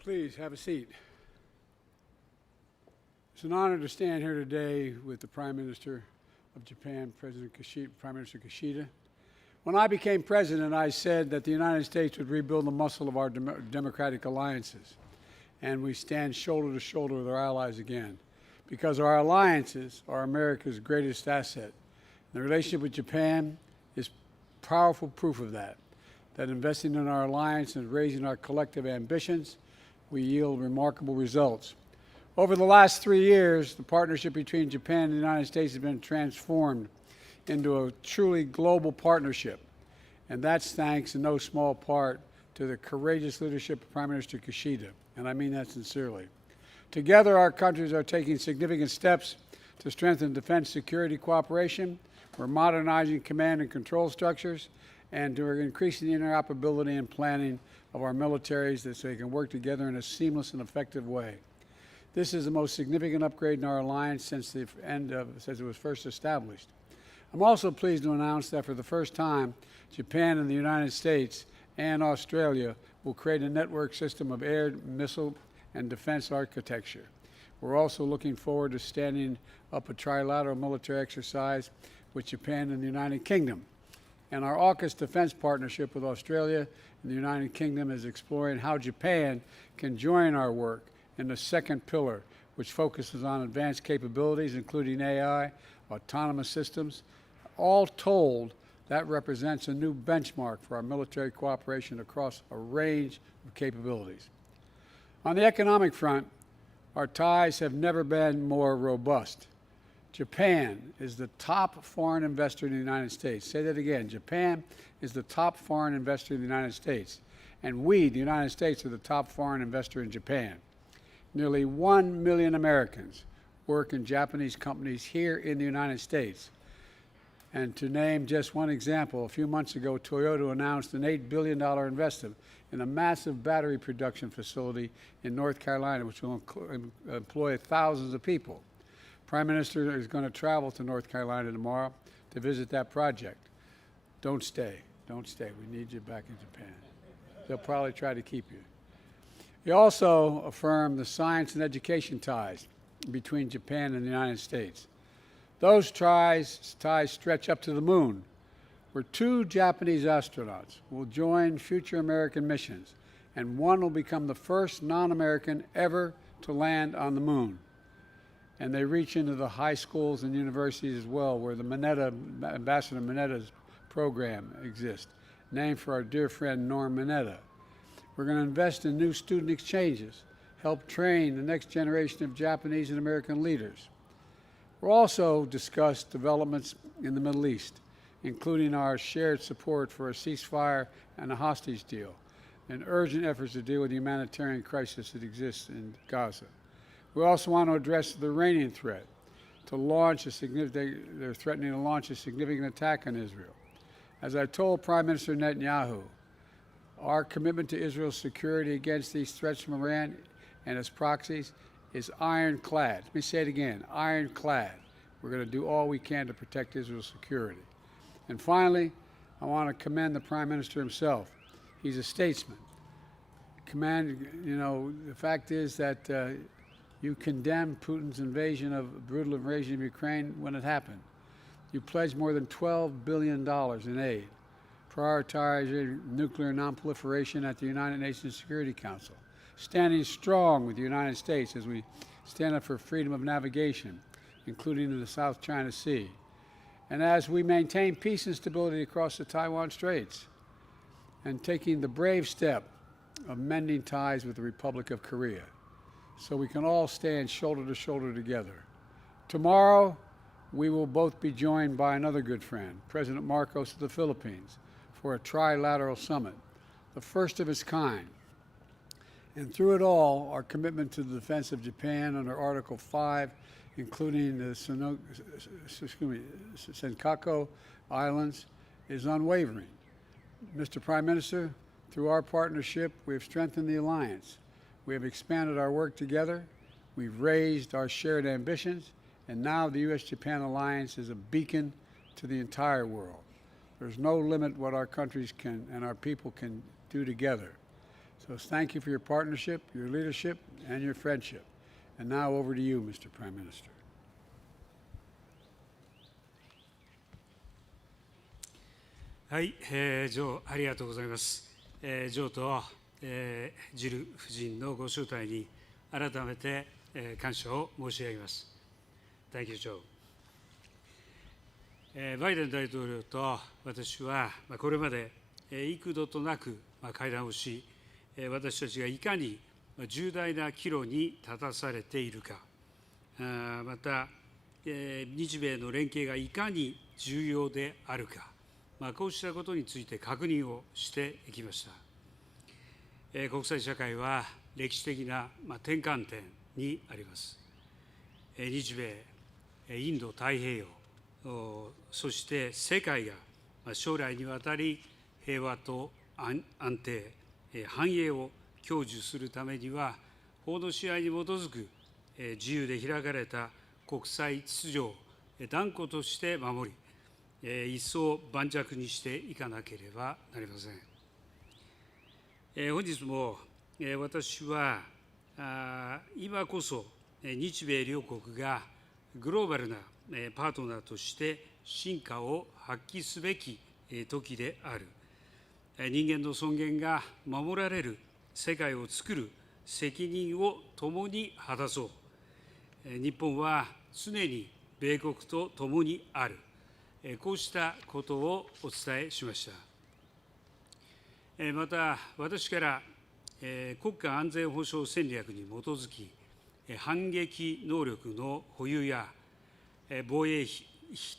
Please have a seat. It's an honor to stand here today with the Prime Minister of Japan, Prime Minister Kishida. When I became president, I said that the United States would rebuild the muscle of our democratic alliances, and we stand shoulder to shoulder with our allies again, because our alliances are America's greatest asset. The relationship with Japan is powerful proof of that investing in our alliance and raising our collective ambitions, we yield remarkable results. Over the last 3 years, the partnership between Japan and the United States has been transformed into a truly global partnership. And that's thanks in no small part to the courageous leadership of Prime Minister Kishida, and I mean that sincerely. Together, our countries are taking significant steps to strengthen defense security cooperation. We're modernizing command and control structures, and we're increasing the interoperability and planning of our militaries so they can work together in a seamless and effective way. This is the most significant upgrade in our alliance since it was first established. I'm also pleased to announce that for the first time, Japan and the United States and Australia will create a network system of air, missile, and defense architecture. We're also looking forward to standing up a trilateral military exercise with Japan and the United Kingdom. And our AUKUS defense partnership with Australia and the United Kingdom is exploring how Japan can join our work in the second pillar, which focuses on advanced capabilities, including AI, autonomous systems. All told, that represents a new benchmark for our military cooperation across a range of capabilities. On the economic front, our ties have never been more robust. Japan is the top foreign investor in the United States. Say that again. Japan is the top foreign investor in the United States. And we, the United States, are the top foreign investor in Japan. Nearly 1 million Americans work in Japanese companies here in the United States. And to name just one example, a few months ago, Toyota announced an $8 billion investment in a massive battery production facility in North Carolina, which will employ thousands of people. Prime Minister is going to travel to North Carolina tomorrow to visit that project. Don't stay. Don't stay. We need you back in Japan. They'll probably try to keep you. He also affirmed the science and education ties between Japan and the United States. Those ties stretch up to the moon, where 2 Japanese astronauts will join future American missions, and one will become the first non-American ever to land on the moon. And they reach into the high schools and universities as well, where the Ambassador Minetta's program exists, named for our dear friend Norm Mineta. We're going to invest in new student exchanges, help train the next generation of Japanese and American leaders. We'll also discuss developments in the Middle East, including our shared support for a ceasefire and a hostage deal, and urgent efforts to deal with the humanitarian crisis that exists in Gaza. We also want to address the Iranian threat they're threatening to launch a significant attack on Israel. As I told Prime Minister Netanyahu, our commitment to Israel's security against these threats from Iran and its proxies is ironclad. Let me say it again, ironclad. We're going to do all we can to protect Israel's security. And finally, I want to commend the Prime Minister himself. He's a statesman. The fact is that you condemned Putin's brutal invasion of Ukraine when it happened. You pledged more than $12 billion in aid, prioritizing nuclear nonproliferation at the United Nations Security Council, standing strong with the United States as we stand up for freedom of navigation, including in the South China Sea, and as we maintain peace and stability across the Taiwan Straits, and taking the brave step of mending ties with the Republic of Korea, so we can all stand shoulder to shoulder together. Tomorrow, we will both be joined by another good friend, President Marcos of the Philippines, for a trilateral summit, the first of its kind. And through it all, our commitment to the defense of Japan under Article 5, including the Senkaku Islands, is unwavering. Mr. Prime Minister, through our partnership, we have strengthened the alliance. We have expanded our work together. We've raised our shared ambitions. And now the U.S.-Japan alliance is a beacon to the entire world. There's no limit what our countries can and our people can do together. So thank you for your partnership, your leadership, and your friendship. And now over to you, Mr. Prime Minister. はい、ジョー、ありがとうございます。ジョーと、ジル夫人のご招待に改めて、感謝を申し上げます。Thank you, Joe. バイデン大統領と私は、これまで幾度となく会談をし、私たちがいかに重大な岐路に立たされているか、また、日米の連携がいかに重要であるか、こうしたことについて確認をしていきました。国際社会は歴史的な転換点にあります。日米、インド太平洋、そして世界が将来にわたり平和と安定、繁栄を享受するためには、法の支配に基づく自由で開かれた国際秩序を断固として守り、一層盤石にしていかなければなりません。本日も私は今こそ日米両国がグローバルなパートナーとして真価を発揮すべき時である。人間の尊厳が守られる世界を作る責任を共に果たそう。日本は常に米国と共にある。こうしたことをお伝えしました。また、私から国家安全保障戦略に基づき、反撃能力の保有や防衛費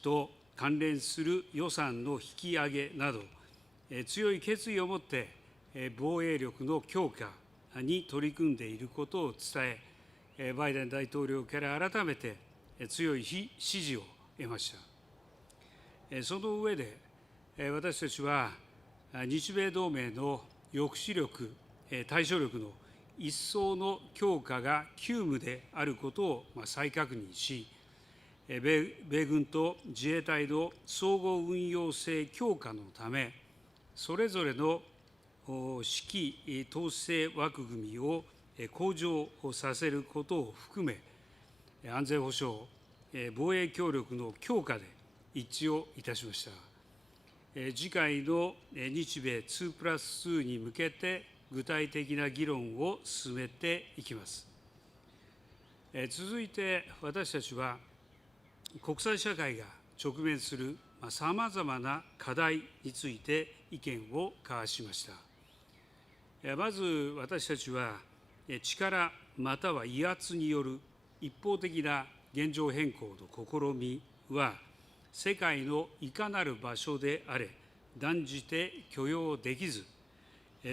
と関連する予算の引き上げなど、強い決意を持って防衛力の強化に取り組んでいることを伝え、バイデン大統領から改めて強い支持を得ました。その上で、私たちは日米同盟の抑止力、対処力の一層の強化が急務であることを再確認し、米軍と自衛隊の総合運用性強化のため、それぞれの指揮統制枠組みを向上させることを含め、安全保障、防衛協力の強化で一致をいたしました。次回の日米2+2に向けて具体的な議論を進めていきます。続いて私たちは国際社会が直面するさまざまな課題について意見を交わしました。まず私たちは力または威圧による一方的な現状変更の試みは世界のいかなる場所であれ断じて許容できず、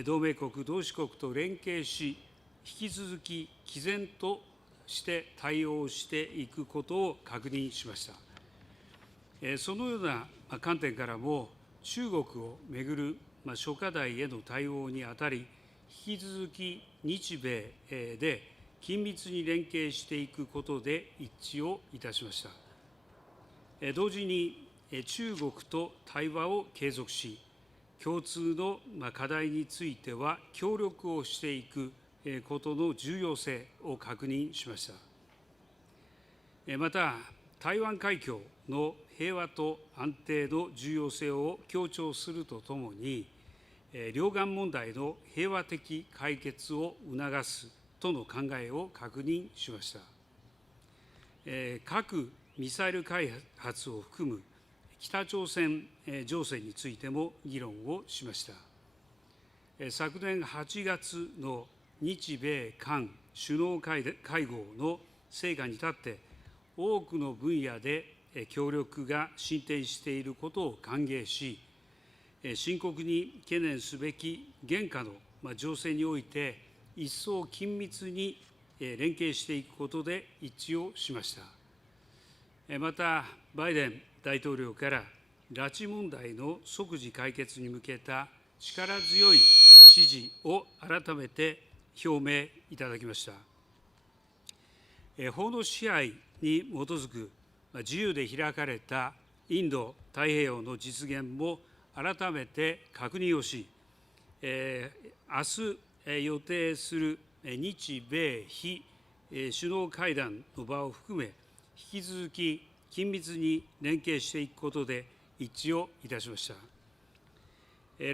同盟国、同志国と連携し、引き続き毅然として対応していくことを確認しました。そのような観点からも、中国をめぐる諸課題への対応にあたり、引き続き日米で緊密に連携していくことで一致をいたしました。同時に中国と対話を継続し、共通の課題については協力をしていくことの重要性を確認しました。また、台湾海峡の平和と安定の重要性を強調するとともに、両岸問題の平和的解決を促すとの考えを確認しました。核・ミサイル開発を含む北朝鮮情勢についても議論をしました。昨年8月の日米韓首脳会合の成果に立って、多くの分野で協力が進展していることを歓迎し、深刻に懸念すべき現下の情勢において、一層緊密に連携していくことで一致をしました。また、バイデン大統領から拉致問題の即時解決に向けた力強い支持を改めて表明いただきました。法の支配に基づく自由で開かれたインド太平洋の実現も改めて確認をし、明日予定する日米非首脳会談の場を含め、引き続き緊密に連携していくことで一致をいたしました。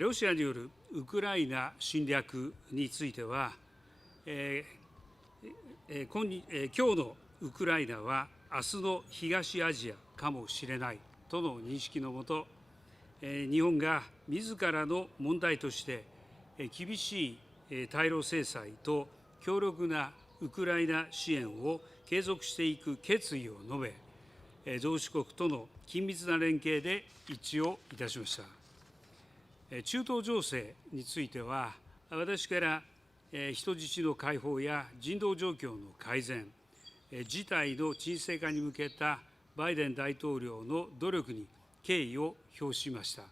ロシアによるウクライナ侵略については、今日のウクライナは明日の東アジアかもしれないとの認識のもと、日本が自らの問題として厳しい対ロ制裁と強力なウクライナ支援を継続していく決意を述べ、同志国との緊密な連携で一致をいたしました。中東情勢については、私から人質の解放や人道状況の改善、事態の沈静化に向けたバイデン大統領の努力に敬意を表しました。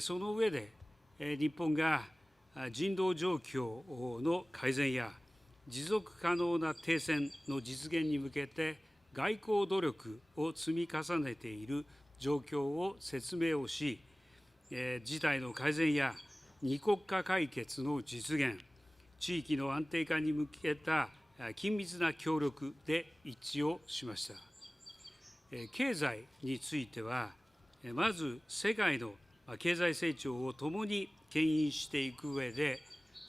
その上で、日本が人道状況の改善や持続可能な停戦の実現に向けて外交努力を積み重ねている状況を説明をし、事態の改善や二国家解決の実現、地域の安定化に向けた緊密な協力で一致をしました。経済については、まず世界の経済成長を共に牽引していく上で、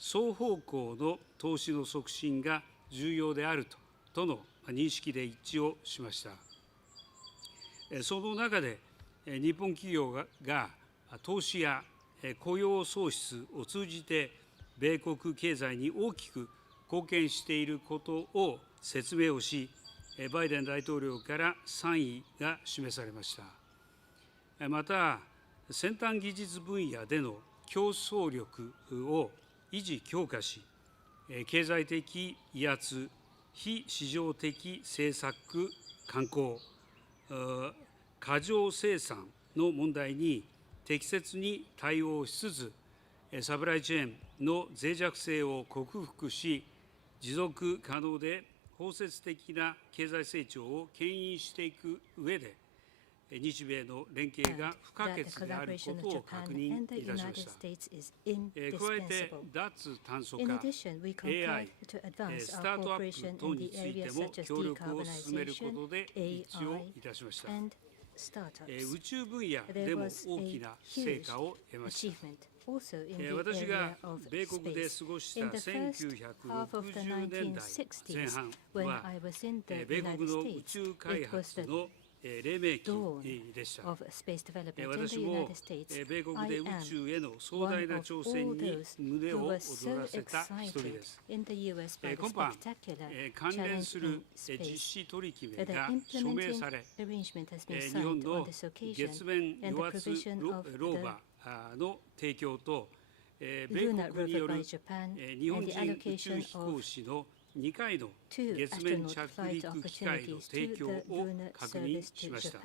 双方向の投資の促進が重要であるとの認識で一致をしました。その中で、日本企業が投資や雇用創出を通じて、米国経済に大きく貢献していることを説明をし、バイデン大統領から賛意が示されました。また、先端技術分野での競争力を維持強化し、経済的威圧、非市場的政策慣行、過剰生産の問題に適切に対応しつつ、サプライチェーンの脆弱性を克服し、持続可能で包摂的な経済成長を牽引していく上で、日米の連携が不可欠であることを確認いたしました。加えて、脱炭素化、AI、スタートアップ等についても協力を進めることで一致をいたしました。宇宙分野でも大きな成果を得ました。私が米国で過ごした1960年代前半は、米国の宇宙開発の黎明期でした。私も米国で宇宙への壮大な挑戦に胸を躍らせた一人です。今般、関連する実施取り決めが署名され、日本の月面与圧ローバーの提供と、米国による日本人宇宙飛行士の2回の月面着陸機会の提供を確認しました。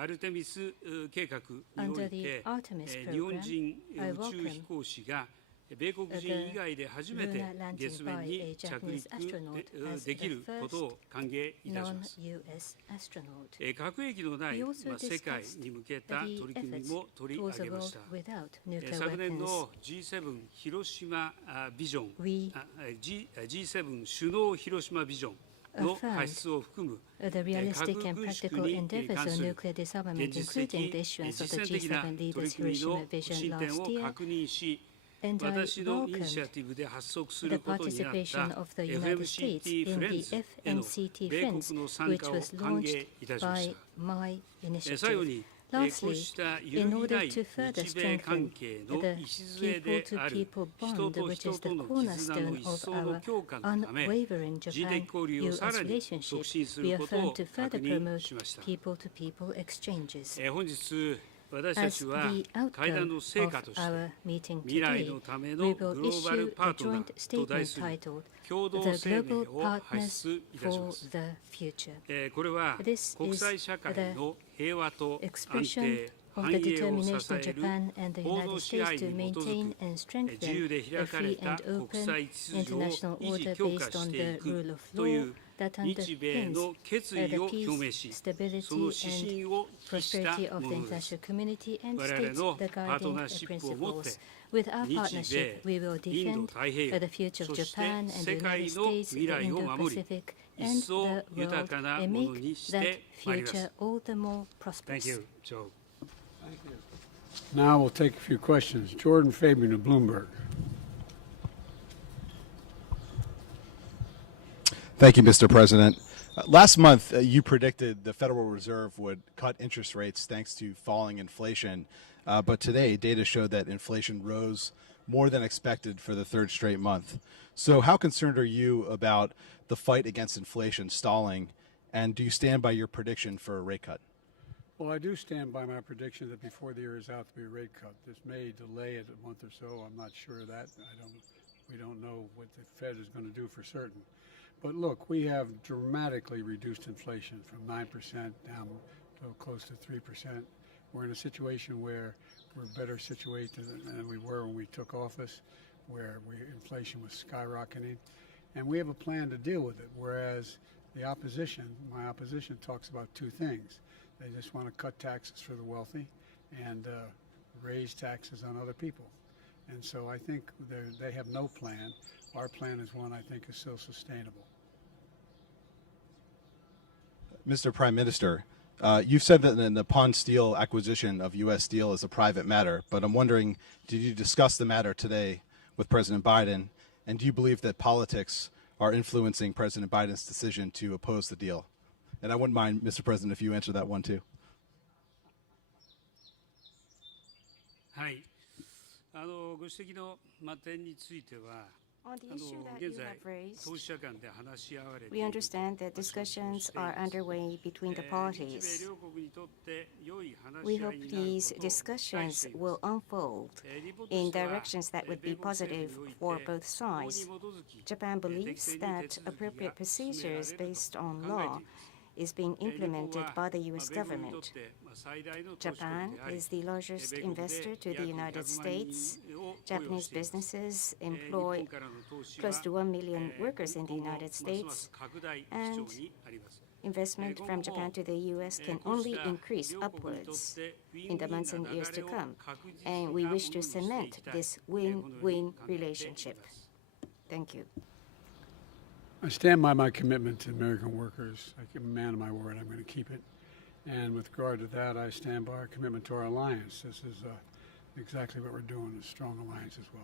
アルテミス計画において、日本人宇宙飛行士が米国人以外で初めて月面に着陸できることを歓迎いたします。核兵器のない世界に向けた取り組みも取り上げました。昨年の G7 広島ビジョン、G7 首脳広島ビジョンの発出を含む核軍縮に関する現実的、実践的な取り組みの進展を確認し、私のイニシアティブで発足することになった FMCT フレンズへの米国の参加を歓迎いたしました。最後に、こうした揺るぎない日米関係の礎である人と人との絆の一層の強化のため、人的交流をさらに促進することを確認しました。本日、私たちは会談の成果として未来のためのグローバルパートナーと題する共同声明を発出いたします。これは国際社会の平和と安定、繁栄を支える法の支配に基づく自由で開かれた国際秩序を維持強化していくという that 日米 underpins の決 the 意を表明 peace, し、 stability, その指針を期した prosperity of も the のです。 international community and 我々 states の the パート guiding ナーシップをもって principles. With our 日 partnership, 米 we will インド defend 太平 the 洋 future of そして Japan and the 世 United 界の States, 未 the 来を守り Indo-Pacific 一 and 層 the 豊 world, かな and もの make にし that てまいります。 future all the more Thank prosperous. you, Joe. Now we'll take a few questions. Jordan Fabian of Bloomberg. Thank you, Mr. President. Last month, you predicted the Federal Reserve would cut interest rates thanks to falling inflation. But today, data showed that inflation rose more than expected for the third straight month. So how concerned are you about the fight against inflation stalling? And do you stand by your prediction for a rate cut? Well, I do stand by my prediction that before the year is out to be a rate cut. This may delay it a month or so. I'm not sure of that. We don't know what the Fed is going to do for certain. But look, we have dramatically reduced inflation from 9% down to close to 3%. We're in a situation where we're better situated than we were when we took office, where inflation was skyrocketing. And we have a plan to deal with it, whereas the opposition, my opposition, talks about two things. They just want to cut taxes for the wealthy and raise taxes on other people. And so I think they have no plan. Our plan is one I think is still sustainable. Mr. Prime Minister, you've said that the Nippon Steel acquisition of U.S. Steel is a private matter, but I'm wondering, did you discuss the matter today with President Biden, and do you believe that politics are influencing President Biden's decision to oppose the deal? And I wouldn't mind, Mr. President, if you answer that one too. はい、ご指摘の点については、 On the issue that you 現在 have raised, 当事者間で話し合われてい we る understand that discussions are underway between the 日米 parties. 両国にとって良い話 We し合 hope いになることを these 期待 discussions しています。 will unfold 日本と in しては directions that would be 米国政 positive 府において for both 法に sides. 基づき Japan 適 believes 正に that 手続きが appropriate 進められる procedures と based on 考えてい law ます。 is being 日本 implemented は by the U.S. 米国にとっ government. て最大の投資国 Japan であり is the largest 米国で investor to the 約 United 100万 States. 人を雇用 Japanese しています。 businesses 日 employ 本からの投資は close to 1 million workers in the 今後 United ますま States. す拡大基調にあります。 Investment from Japan to the U.S. can こうし only た increase 両国にとっ upwards てウィン in the ウィン months and な流 years れ to を come, 確実 and な we ものに wish to してい cement きたい。 this このように win-win 考えていま relationship. す。 Thank you. I stand by my commitment to American workers. I'm a man of my word. I'm going to keep it. And with regard to that, I stand by our commitment to our alliance. This is exactly what we're doing, a strong alliance as well.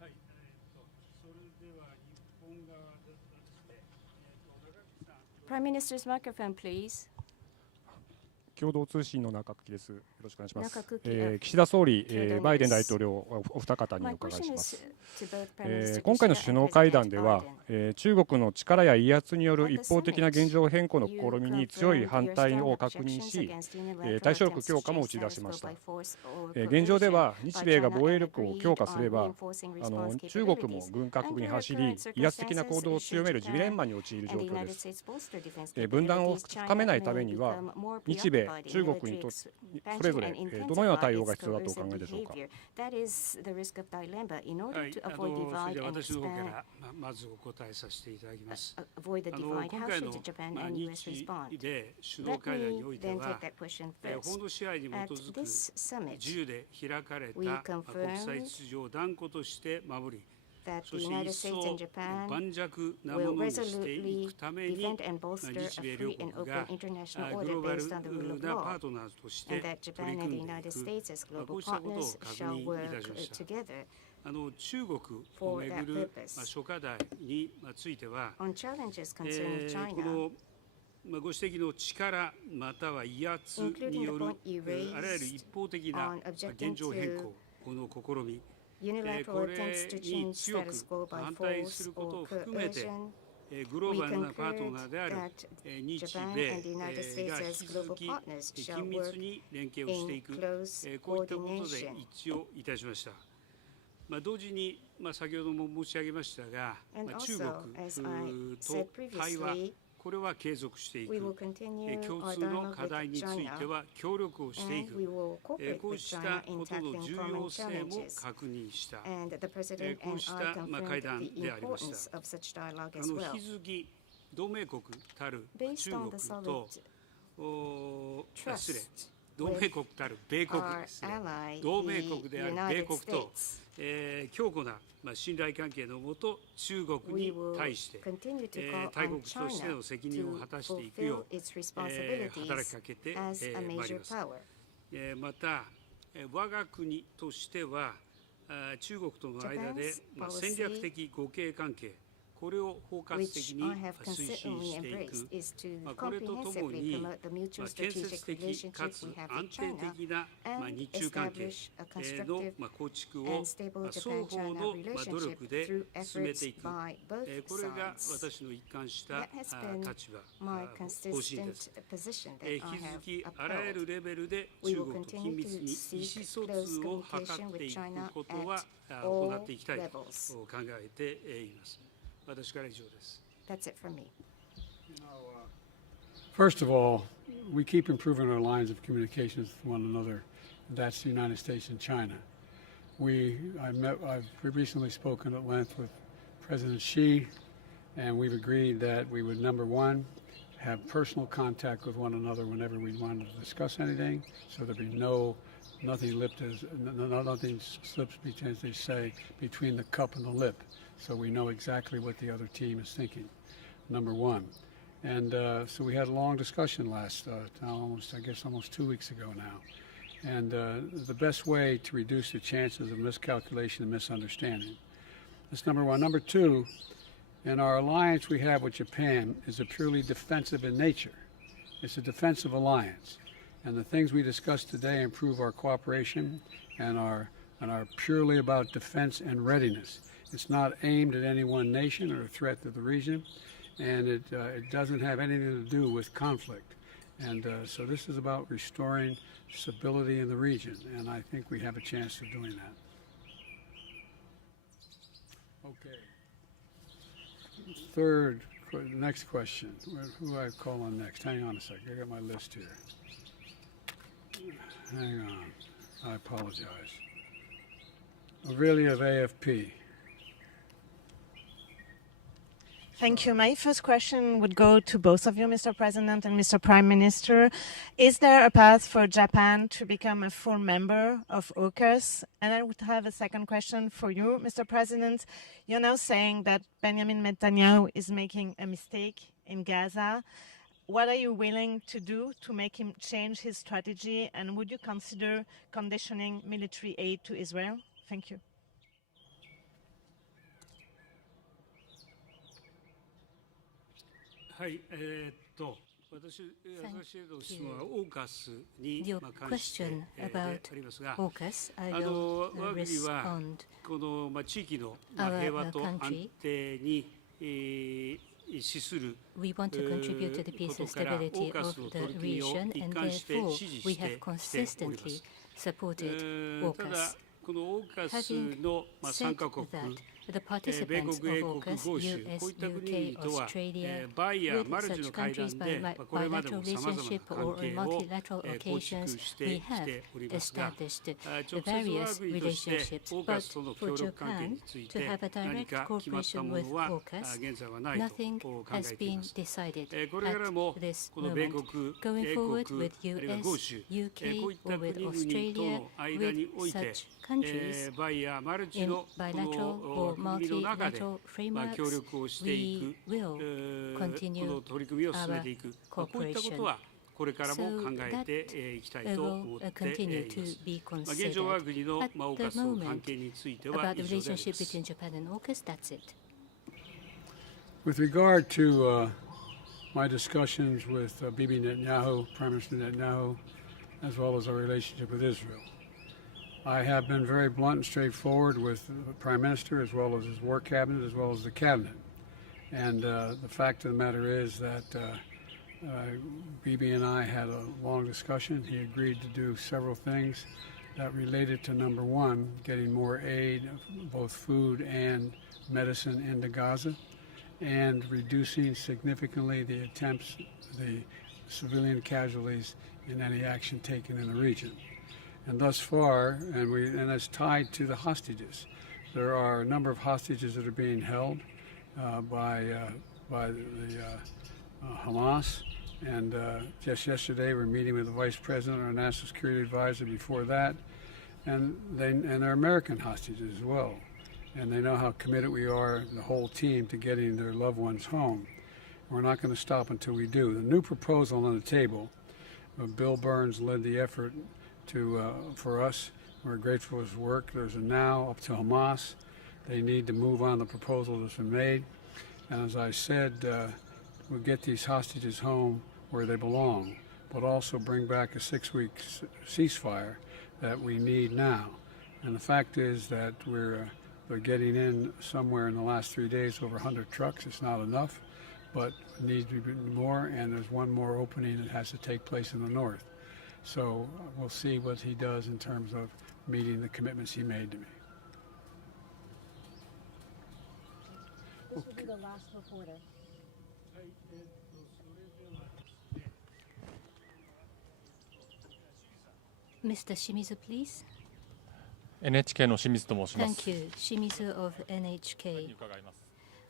はい、それでは日本側ですね、長垣さん。 Prime Minister's microphone, please. 共同通信の中垣です。よろしくお願いします。中垣岸田総理、共同ですバイデン大統領お二方に My お伺い question しま is す。 to both Prime Minister 今回の Kishida 首脳 and 会談 President では、 Biden. 中国の力や威圧による At the 一方的な現状変更の試 You みに強い confirmed 反 your 対 strong を確認 objections し、 against unilateral 対処力 attempts 強 to 化も change 打ち出し status ま quo した。 by force or 現状で coercion は by 日米が China 防衛 and 力を agreed 強化すれ on ば reinforcing response 中国も capabilities. 軍拡に Under 走 current り威圧的な行動を circumstances, 強める should ジレン Japan マに陥る状 and the 況 United です。 States bolster defense 分断を capabilities, 深め China ないため may には become more 日米 preoccupied in 中国に military と expansion それぞれ and どのような intensify 対応が its 必要だとお考 coercive えでしょうか。 behavior. That is the risk of dilemma. In は order い、 to そ avoid れで divide は and 私の方か expand, らまずお答えさせていただきます。 avoid the divide, 今 how 回 should の Japan and US 日 respond? 米首脳 Let 会談に me おいて then は take that question 法 first. の支配に基 At づく this summit, 自由で開かれた we 国 confirmed 際秩序を断固として守り、 that そ the して United 一 States 層 and Japan 盤石なも will のにしてい resolutely くために defend and bolster a 日米両 free and 国 open が international グロ order ーバル based on the rule of なパ law, ートナーとして and that 取り Japan 組 and the んでい United く States as こ global うしたことを partners 確 shall 認い work たしました。 together. 中国を For め that ぐる purpose. 諸課題については、 On challenges concerning こ China, のご指摘の力または威圧による including the point you raised あらゆる一方的な on objecting 現状変更、この試み、 unilateral これ attempts to に change 強く status quo by 反対す force ることを or 含めて、 coercion, グロー we バルなパートナ concurred ーである that 日 Japan 米 and the United States が as 引き続 global き partners 緊 shall 密 work に連携をしてい in く、 close こういったことで coordination. 一致をいたしました。同時に、先ほども申し上げましたが、 And 中 also, as I 国 said と対話、 previously, これは継続してい We will く、 continue 共 our 通の dialogue 課題 with について China, は協力をしてい and we く、 will cooperate こう with した China こ in との tackling 重 common 要性も challenges. 確認した。 And the President こう and した I 会 confirmed 談 the でありました。 importance of such dialogue as 引 well. き続き同盟国たる Based 中 on 国 the と solid 失礼 trust 同盟国たる米国 our ですね ally, 同盟国であ the る米 United 国と、 States, 強固な、信頼関係のもと中国 we に will 対して、 continue to call 大 on 国としての China 責任を果たしていく to よ fulfill う、 its 働きか responsibilities けて、 as a まいり major ます。 power. また、我が国としては、中国との間で、 Japan's 戦略的互恵関係、これを包括的 which に I have 推進 consistently していく embraced,、is to これととも comprehensively に、 promote the mutual 建設 strategic 的か relationship つ we have 安 with 定 China 的な、 and 日中関係 establish a の、 constructive 構築を、 and stable 双 Japan-China 方の、努 relationship 力で through 進め efforts ていく、 by both これが sides. 私の一貫した That has been 立場、 my 方針で consistent す。 position 引 that I き続 have きあらゆ upheld. るレベルで We 中 will 国と緊 continue 密 to に意 seek 思疎 close 通を図 communication って with い China くことは at 行 all っていきたいと levels. 考えています。私から以上です。 That's it for me. First of all, we keep improving our lines of communications with one another. That's the United States and China. I've recently spoken at length with President Xi, and we've agreed that we would, number one, have personal contact with one another whenever we wanted to discuss anything, so there'd be nothing slips between, as they say, between the cup and the lip, so we know exactly what the other team is thinking. Number one. And so we had a long discussion almost 2 weeks ago now. And the best way to reduce the chances of miscalculation and misunderstanding. That's number one. Number two, in our alliance we have with Japan is a purely defensive in nature. It's a defensive alliance. And the things we discussed today improve our cooperation and are purely about defense and readiness. It's not aimed at any one nation or a threat to the region. And it doesn't have anything to do with conflict. And so this is about restoring stability in the region, and I think we have a chance of doing that. Okay. Next question. Who do I call on next? Hang on a second. I got my list here. Hang on. I apologize. Aurelia of AFP. Thank you. My first question would go to both of you, Mr. President and Mr. Prime Minister. Is there a path for Japan to become a full member of AUKUS? And I would have a second question for you, Mr. President. You're now saying that Benjamin Netanyahu is making a mistake in Gaza. What are you willing to do to make him change his strategy? And would you consider conditioning military aid to Israel? Thank you. はい、私への質問はAUKUSに Your 関して question で about ありますが、 AUKUS, I 我 will が国は respond. この地域の Our 平和と安 country 定に資する We want to contribute to the peace こ and とから stability AUKUS of の the 取り組みを region, 一 and 貫して therefore 支持 we して have きておりま consistently す。 supported ただ AUKUS. この Having AUKUS の said 参加国 that, the 米 participants 国、英 of 国、 AUKUS, 豪州、 US, こういった国 UK, 々とは、 Australia, バイヤー、 with マルチの such 会 countries 談 by で、これまで bilateral もさまざまな relationship 関 or 係 on を multilateral 構築 occasions, して we き have ておりますが、 established 直接 the 我が various 国として relationships. But AUKUS との for 協力関係 Japan につい to て have a 何 direct か決まったも cooperation with のは AUKUS, 現在はない nothing と考 has えてい been ます。 decided これからも at this この米 moment. 国、 Going 英 forward 国、 with あるいは US, 豪州、こ UK, ういった or with 国々と Australia, の間におい with て such countries バイヤー、マルチ in のこ bilateral の or 枠組みの中で multilateral 協 frameworks, 力をしてい we く will こ continue の取り組みを進めていく、こういったことはこれからも考えていきたいと思 will ってい continue ま to す。 be 現状、我 considered. が国の At the AUKUS の関 moment, 係については about the 以上であり relationship ます。 between Japan and AUKUS, that's it. With regard to my discussions with Bibi Netanyahu, Prime Minister Netanyahu, as well as our relationship with Israel, I have been very blunt and straightforward with the Prime Minister as well as his war cabinet as well as the cabinet. And the fact of the matter is that Bibi and I had a long discussion. He agreed to do several things that related to, number one, getting more aid, both food and medicine into Gaza. and reducing significantly the attempts, the civilian casualties in any action taken in the region. And thus far, and it's tied to the hostages. There are a number of hostages that are being held by the Hamas. And just yesterday, we're meeting with the Vice President, our National Security Advisor before that, and they're American hostages as well. And they know how committed we are, the whole team, to getting their loved ones home. We're not going to stop until we do. The new proposal on the table, Bill Burns led the effort for us. We're grateful for his work. There's a now up to Hamas. They need to move on the proposal that's been made. And as I said, we'll get these hostages home where they belong, but also bring back a 6-week ceasefire that we need now. And the fact is that they're getting in somewhere in the last 3 days over 100 trucks. It's not enough, but it needs to be more, and there's one more opening that has to take place in the north. So we'll see what he does in terms of meeting the commitments he made to me. This will be the last reporter. Mr. Shimizu, please. NHK の清水と申します Thank you. Shimizu of NHK. 伺います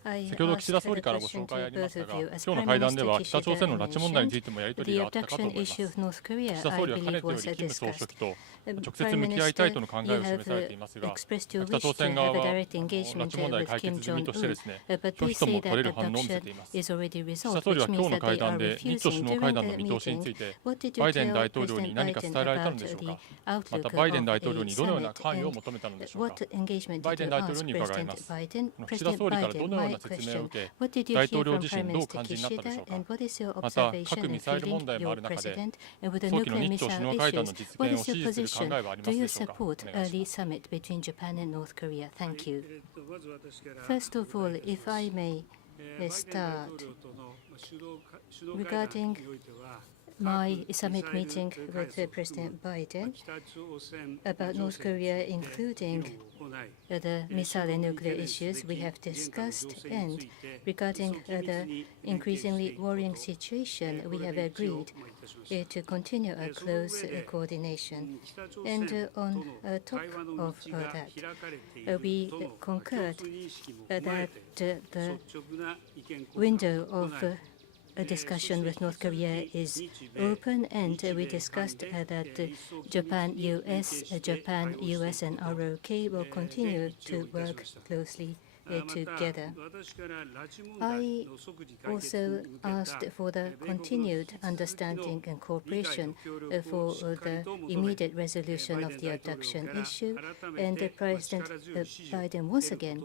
I 先ほど asked 岸田総理 the からご question 紹介あ to りま both した of が you. 今 As 日の Prime 会談で Minister は北朝鮮の Kishida 拉致問題につい mentioned, てもやり取り the があったかと abduction 思います issue of North Korea, 岸田 I 総理はかね believe てより was 金総書 discussed. 記と直 Prime 接向き合いたいと Minister, の考 you えを示 have されていますが expressed your 北 wish 朝 to 鮮 have 側 a は direct 拉 engagement 致問題 with 解 Kim 決済みとしてですね Jong-un, but 拒 they 否と say も取れ that る反応を見せて abduction います is already 岸田 resolved, 総理は which 今日 means の that 会 they 談 are で日朝 refusing. 首脳会 During 談の the 見通しに meeting, ついて what did バ you イデン tell 大統領に President 何か伝 Biden えられたの about でしょう the かま outlook たバイデン of 大統領 the にどのような summit 関与を and 求めたのでしょうか what engagement バイ did デン you 大統領 ask に伺いま President す Biden? 岸田 President 総理からど Biden, のよう my な説明を question, 受け what did you 大 hear 統領 from 自 Prime 身どう Minister 感じになったでしょ Kishida うか and what is your また observation 核ミ and サイル feeling, 問題もあ your る中で president, and with the 早期の nuclear 日朝 missile 首脳会談の issues, 実 what 現を is 支 your 持する position? 考えはありま Do す you でしょうかお support 願いし early ます summit between Japan and North Korea? Thank you. まず私から First of all, if I may バイデン大 start 統領との首脳会談においては my summit meeting with President Biden 北朝鮮 about North Korea, 議 including 論を行い the missile and nuclear issues we have discussed, and regarding the increasingly worrying situation, we have agreed to continue a close coordination. And on top of that, we concurred that the window of a discussion with North Korea is open, and we discussed that Japan, US, and ROK will continue to work closely together. I also asked for the continued understanding and cooperation for the immediate resolution of the abduction issue, and President Biden once again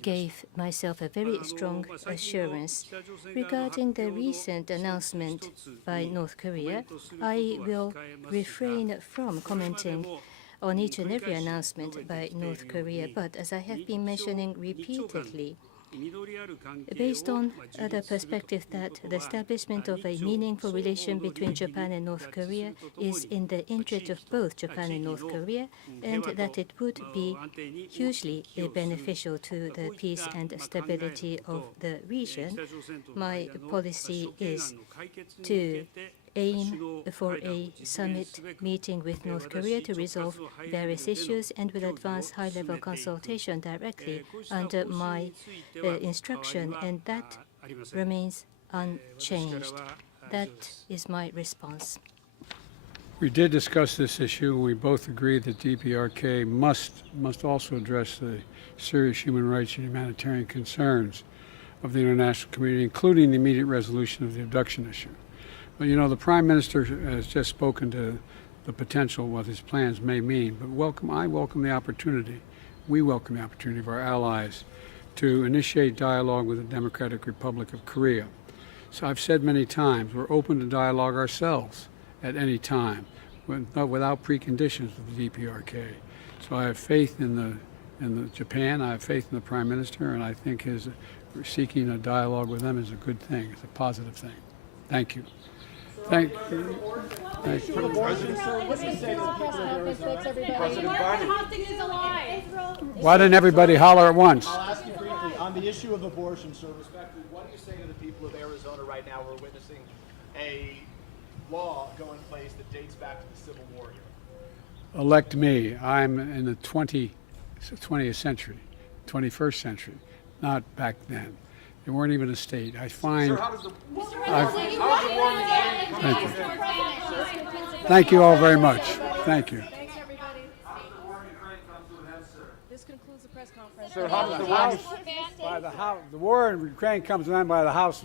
gave myself a very strong assurance. Regarding the recent announcement by North Korea, I will refrain from commenting on each and every announcement by North Korea, but as I have been mentioning repeatedly, based on the perspective that the establishment of a meaningful relation between Japan and North Korea is in the interest of both Japan and North Korea, and that it would be hugely beneficial to the peace and stability of the region, my policy is to aim for a summit meeting with North Korea to resolve various issues, and will advance high-level consultation directly under my instruction, and that remains unchanged. That is my response. We did discuss this issue, and we both agree that DPRK must also address the serious human rights and humanitarian concerns of the international community, including the immediate resolution of the abduction issue. But you know, the Prime Minister has just spoken to the potential, what his plans may mean, but I welcome the opportunity, we welcome the opportunity of our allies to initiate dialogue with the Democratic Republic of Korea. So I've said many times, we're open to dialogue ourselves at any time, without preconditions with the DPRK. So I have faith in Japan, I have faith in the Prime Minister, and I think his seeking a dialogue with them is a good thing, it's a positive thing. Thank you. Thank you. Thank you. President Biden. Why didn't everybody holler at once? I'll ask you briefly. On the issue of abortion, sir, respectfully, what do you say to the people of Arizona right now who are witnessing a law go in place that dates back to the Civil War here? Elect me. I'm in the 20th century, 21st century, not back then. They weren't even a state. I find. Sir, how does the war Thank you. Thank you all very much. Thank you. Thanks, everybody. This concludes the press conference. Sir, how does the war in Ukraine comes to an end by the House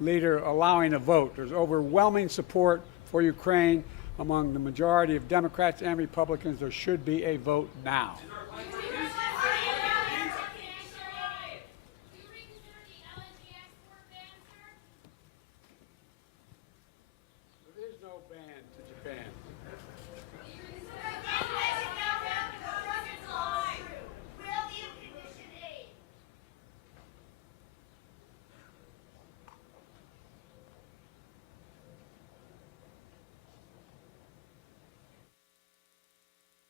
leader allowing a vote. There's overwhelming support for Ukraine among the majority of Democrats and Republicans. There should be a vote now.